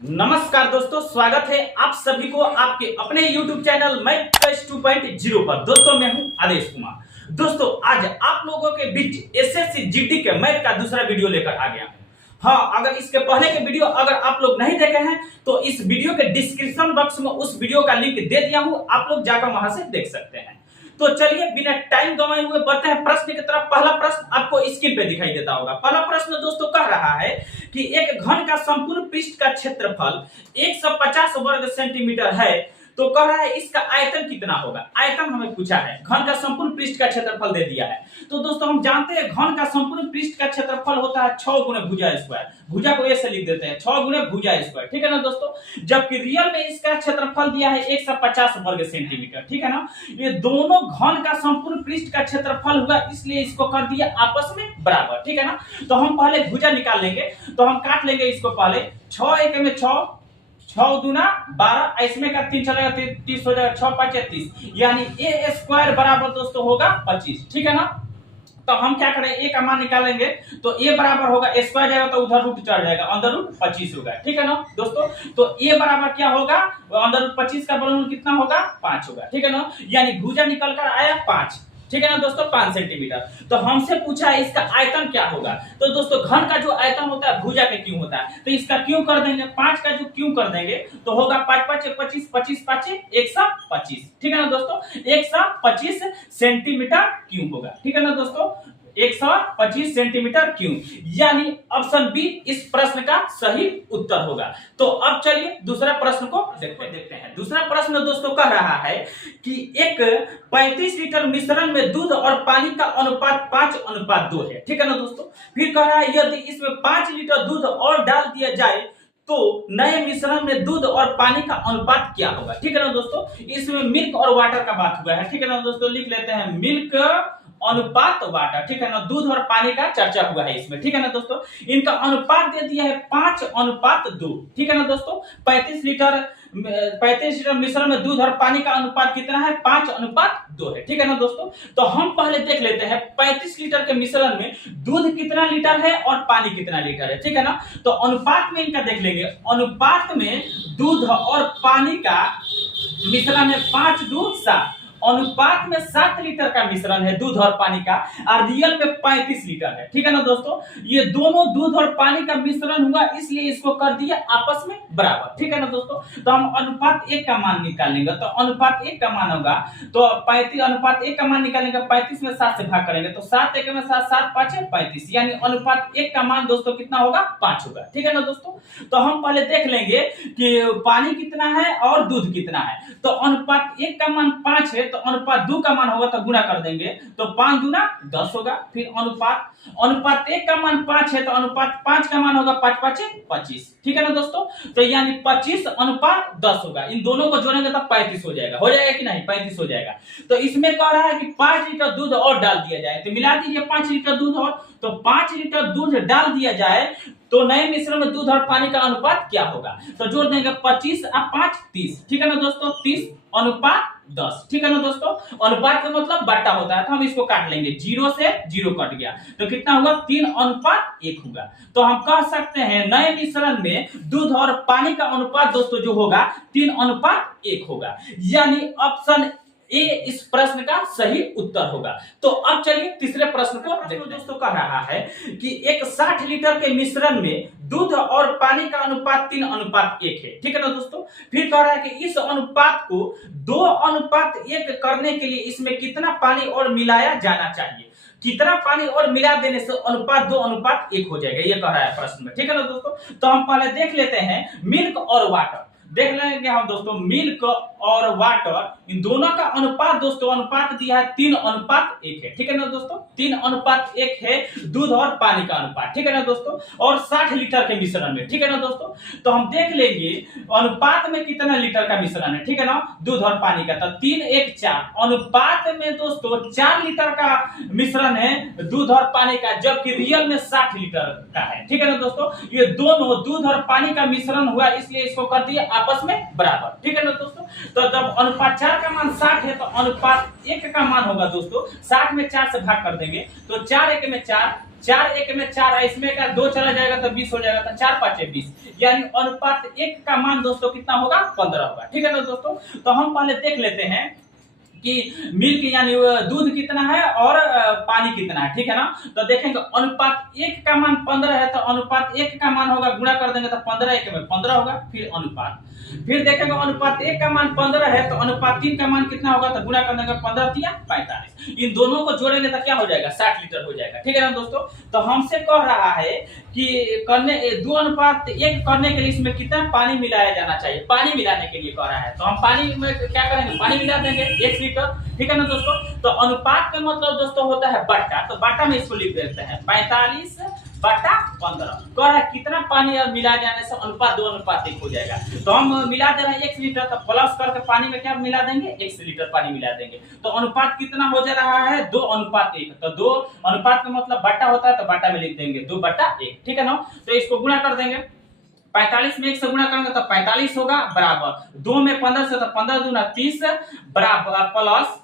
नमस्कार दोस्तों, स्वागत है आप सभी को आपके अपने YouTube चैनल मैथ्स 2.0 पर। दोस्तों मैं हूं आदेश कुमार। दोस्तों आज आप लोगों के बीच एसएससी जीडी के मैथ का दूसरा वीडियो लेकर आ गया हूं। हाँ, अगर इसके पहले के वीडियो अगर आप लोग नहीं देखे हैं तो इस वीडियो के डिस्क्रिप्शन बॉक्स में उस वीडियो का लिंक दे दिया हूं, आप लोग जाकर वहां से देख सकते हैं। तो चलिए बिना टाइम गंवाए हुए बढ़ते हैं प्रश्न की तरफ। पहला प्रश्न आपको स्क्रीन पे दिखाई देता होगा। पहला प्रश्न दोस्तों कह रहा है कि एक घन का संपूर्ण पृष्ठ का क्षेत्रफल 150 वर्ग सेंटीमीटर है, तो कह रहा है इसका आयतन कितना होगा। आयतन हमें पूछा है, घन का संपूर्ण पृष्ठ का क्षेत्रफल दे दिया है। तो दोस्तों हम जानते हैं घन का संपूर्ण पृष्ठ का क्षेत्रफल होता है 6 गुणे भुजा स्क्वायर। भुजा को ऐसे लिख देते हैं 6 गुणे भुजा स्क्वायर, ठीक है ना दोस्तों। जबकि रियल में इसका क्षेत्रफल दिया है 150 वर्ग सेंटीमीटर, ठीक है ना। ये दोनों घन का संपूर्ण पृष्ठ का क्षेत्रफल हुआ, इसलिए इसको कर दिया आपस में बराबर, ठीक है ना। तो हम पहले भुजा निकाल लेंगे, तो हम काट लेंगे इसको पहले। 6 एक में 6, 6 दूना 12, इसमें का 3 चलेगा 30 हो जाएगा, 6 5 30, यानी ए स्क्वायर बराबर दोस्तों होगा 25, ठीक है ना। तो हम क्या करें, ए का मान निकालेंगे तो ए बराबर होगा स्क्वायर जाएगा तो उधर रूट चढ़ जाएगा, अंदर रूट 25 होगा, ठीक है ना दोस्तों। तो ए बराबर क्या होगा, अंदर रूट 25 का वर्गमूल कितना होगा, 5 होगा, ठीक है ना। यानी भुजा निकल कर आया 5, ठीक है ना दोस्तों, 5 सेंटीमीटर। तो हमसे पूछा है इसका आयतन क्या होगा। तो दोस्तों घन का जो आयतन होता है भुजा के क्यों होता है, तो इसका क्यों कर देंगे, 5 का जो क्यों कर देंगे तो होगा 5 5 25, 25 5 125, ठीक है ना दोस्तों। 125 सेंटीमीटर क्यों होगा, ठीक है ना दोस्तों, 125 सेंटीमीटर क्यों, यानी ऑप्शन बी इस प्रश्न का सही उत्तर होगा। तो अब चलिए दूसरा प्रश्न को देखते हैं। दूसरा प्रश्न दोस्तों कह रहा है कि एक 35 लीटर मिश्रण में दूध और पानी का अनुपात 5:2 है, ठीक है ना दोस्तों। फिर कह रहा है यदि इसमें 5 लीटर दूध और डाल दिया जाए तो नए मिश्रण में दूध और पानी का अनुपात क्या होगा, ठीक है ना दोस्तों। इसमें मिल्क और वाटर का बात हुआ है, ठीक है ना दोस्तों। लिख लेते हैं मिल्क अनुपात वाटर, ठीक है ना। दूध और पानी का चर्चा हुआ है इसमें, ठीक है ना दोस्तों। इनका अनुपात दे दिया है 5:2, ठीक है ना दोस्तों। 35 लीटर मिश्रण में दूध और पानी का अनुपात कितना है, 5:2 है, ठीक है ना दोस्तों। तो हम पहले देख लेते हैं 35 लीटर के मिश्रण में दूध कितना लीटर है और पानी कितना लीटर है, ठीक है ना। तो अनुपात में इनका देख लेंगे। अनुपात में दूध और पानी का मिश्रण है 5:2 7। अनुपात में 7 लीटर का मिश्रण है दूध और पानी का, और रियल में 35 लीटर है, ठीक है ना दोस्तों। ये दोनों दूध और पानी का मिश्रण हुआ, इसलिए इसको कर दिया आपस में बराबर, ठीक है ना दोस्तों। तो हम अनुपात 1 का मान निकालेंगे, तो अनुपात 1 का मान होगा तो 35, अनुपात 1 का मान निकालेंगे 35 में 7 से भाग करेंगे तो 7 1 में 7, 7 5 35, यानी अनुपात 1 का मान दोस्तों कितना होगा, 5 होगा, ठीक है ना दोस्तों। तो हम पहले देख लेंगे कि पानी कितना है और दूध कितना है। तो अनुपात 1 का मान 5 है, तो अनुपात 2 का मान होगा तो गुणा कर देंगे तो 5 दूना 10 होगा। फिर अनुपात 1 का मान 5 है, तो अनुपात 5 का मान होगा 5 5 25, ठीक है ना दोस्तों। तो यानी 25:10 होगा। इन दोनों को जोड़ेंगे तो 35 हो जाएगा कि नहीं, 35 हो जाएगा। तो इसमें कह रहा है कि 5 लीटर दूध और डाल दिया जाए, तो मिला दीजिए 5 लीटर दूध और, तो 5 लीटर दूध डाल दिया जाए तो नए मिश्रण में दूध और पानी का अनुपात क्या होगा। तो जोड़ देंगे 25 और 5 30, ठीक है ना दोस्तों। 30:10, ठीक है ना दोस्तों। अनुपात का मतलब बट्टा होता है, तो हम इसको काट लेंगे, 0 से 0 कट गया तो कितना हुआ, 3:1 होगा। तो हम कह सकते हैं नए मिश्रण में दूध और पानी का अनुपात दोस्तों जो होगा 3:1 होगा, यानी ऑप्शन ए इस प्रश्न का सही उत्तर होगा। तो अब चलिए तीसरे प्रश्न को देखते हैं। दोस्तों कह रहा है कि एक 60 लीटर के मिश्रण में दूध और पानी का अनुपात 3:1 है, ठीक है ना दोस्तों। फिर कह रहा है कि इस अनुपात को 2:1 करने के लिए इसमें कितना पानी और मिलाया जाना चाहिए। कितना पानी और मिला देने से अनुपात 2:1 हो जाएगा, ये कह रहा है प्रश्न में, ठीक है ना दोस्तों। तो हम पहले देख लेते हैं मिल्क और वाटर। देख लेंगे हम दोस्तों मिल्क और वाटर, इन दोनों का अनुपात दोस्तों, अनुपात दिया है 3:1 है, ठीक है ना दोस्तों। 3:1 है दूध और पानी का अनुपात, ठीक है ना दोस्तों, और 60 लीटर के मिश्रण में, ठीक है ना दोस्तों। तो हम देख लेंगे अनुपात में कितना लीटर का मिश्रण है, ठीक है ना, दूध और पानी का, तो 3 1 4। अनुपात में दोस्तों 4 लीटर का मिश्रण है दूध और पानी का, जबकि रियल में 60 लीटर का है, ठीक है ना दोस्तों। ये दोनों दूध और पानी का मिश्रण हुआ, इसलिए इसको कर दिया आपस में बराबर, ठीक है ना दोस्तों। तो जब अनुपात 4 का मान 60 है, तो अनुपात 1 का मान होगा दोस्तों 60 में 4 से भाग कर देंगे तो 4 1 में 4, 4 1 में 4, इसमें का 2 चला जाएगा तो 20 हो जाएगा, तो 4 5 20, यानी अनुपात 1 का मान दोस्तों कितना होगा 15 होगा। ठीक है ना दोस्तों, तो हम पहले देख लेते हैं कि मिल्क यानी दूध कितना है और पानी कितना है। ठीक है ना, तो देखेंगे अनुपात 1 का मान 15 है, तो अनुपात 1 का मान होगा, गुणा कर देंगे तो 15 1 में 15 होगा, फिर अनुपात, फिर देखेंगे अनुपात 1 का मान 15 है, तो अनुपात 3 का मान कितना होगा, तो गुणा कर देंगे 15 3 45, इन दोनों को जोड़ेंगे तो क्या हो जाएगा 60 लीटर हो जाएगा। ठीक है ना दोस्तों, तो हमसे कह रहा है कि करने 2 अनुपात 1 करने के लिए इसमें कितना पानी मिलाया जाना चाहिए, पानी मिलाने के लिए कह रहा है, तो हम पानी में क्या करेंगे, पानी मिला देंगे 1 लीटर। ठीक है ना दोस्तों, तो अनुपात का मतलब दोस्तों होता है बट्टा, तो बट्टा में इसको लिख देते हैं 45 बटा 15, कह रहा है कितना पानी और मिला जाने से अनुपात 2 अनुपात 1 हो जाएगा। तो हम मिला दे रहे हैं 1 लीटर, तो प्लस करके पानी में क्या मिला देंगे 1 लीटर पानी मिला देंगे, तो अनुपात कितना हो जा रहा है 2 अनुपात 1, तो 2 अनुपात का मतलब बट्टा होता है, तो बट्टा में लिख देंगे 2 बटा 1। ठीक है ना, तो इसको गुणा कर देंगे, 45 में 1 से गुणा करेंगे तो 45 होगा, बराबर 2 में 15 से, तो 15 दूना 30, बराबर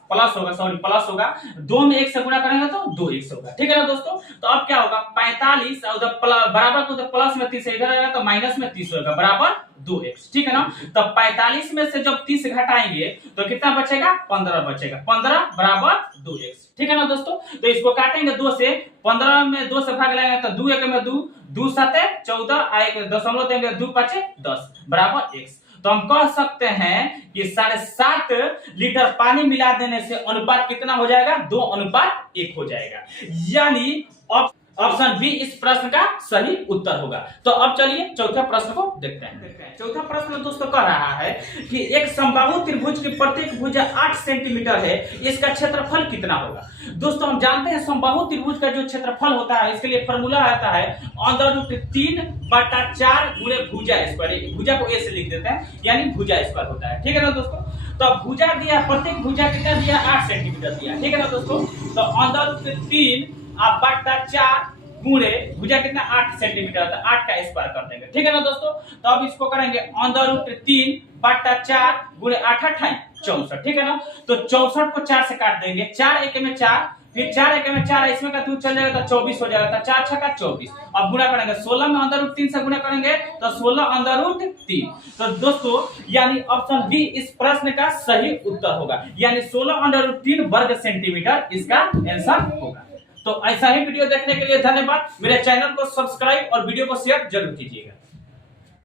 प्लस होगा, सॉरी प्लस होगा, 2 में 1 से गुणा करेंगे तो 2x होगा। ठीक है ना दोस्तों, तो अब क्या होगा 45 और बराबर को तो प्लस में 30 इधर आएगा तो माइनस में 30 होगा, बराबर 2x। ठीक है ना, तो 45 में से जब 30 घटाएंगे तो कितना बचेगा 15 बचेगा, 15 बराबर 2x। ठीक है ना दोस्तों, तो इसको काटेंगे 2 से, 15 में 2 से भाग लगाएंगे तो 2 1 में 2, 2 7 14, 1 दशमलव देंगे 2 5 10 बराबर x। तो हम कह सकते हैं कि 7.5 लीटर पानी मिला देने से अनुपात कितना हो जाएगा 2 अनुपात 1 हो जाएगा, यानी ऑप्शन बी इस प्रश्न का सही उत्तर होगा। तो अब चलिए चौथे प्रश्न को देखते हैं। चौथा प्रश्न दोस्तों कह रहा है कि एक समबाहु त्रिभुज की प्रत्येक भुजा 8 सेंटीमीटर है, इसका क्षेत्रफल कितना होगा। दोस्तों हम जानते हैं समबाहु त्रिभुज का जो क्षेत्रफल होता है, इसके लिए फॉर्मूला आता है √3/4 गुणे भुजा स्क्वायर, भुजा को ए से लिख देते हैं, यानी भुजा स्क्वायर होता है। ठीक है ना दोस्तों, तो भुजा दिया, प्रत्येक भुजा कितना दिया 8 सेंटीमीटर दिया। ठीक है ना दोस्तों, तो √3/4 गुणे भुजा कितना 8 सेंटीमीटर, तो 8 का स्क्वायर कर देंगे। ठीक है ना दोस्तों, तो अब इसको करेंगे √3/4 गुणे 8 8 64। ठीक है ना, तो 64 को 4 से काट देंगे, 4 1 में 4, फिर 4 1 में 4, इसमें का 2 चल जाएगा तो 24 हो जाएगा, तो 4 6 का 24। अब गुणा करेंगे 16 में √3 से गुणा करेंगे तो 16 √3। तो दोस्तों यानी ऑप्शन बी इस प्रश्न का सही उत्तर होगा, यानी 16 √3 वर्ग सेंटीमीटर इसका आंसर होगा। तो ऐसा ही वीडियो देखने के लिए धन्यवाद, मेरे चैनल को सब्सक्राइब और वीडियो को शेयर जरूर कीजिएगा।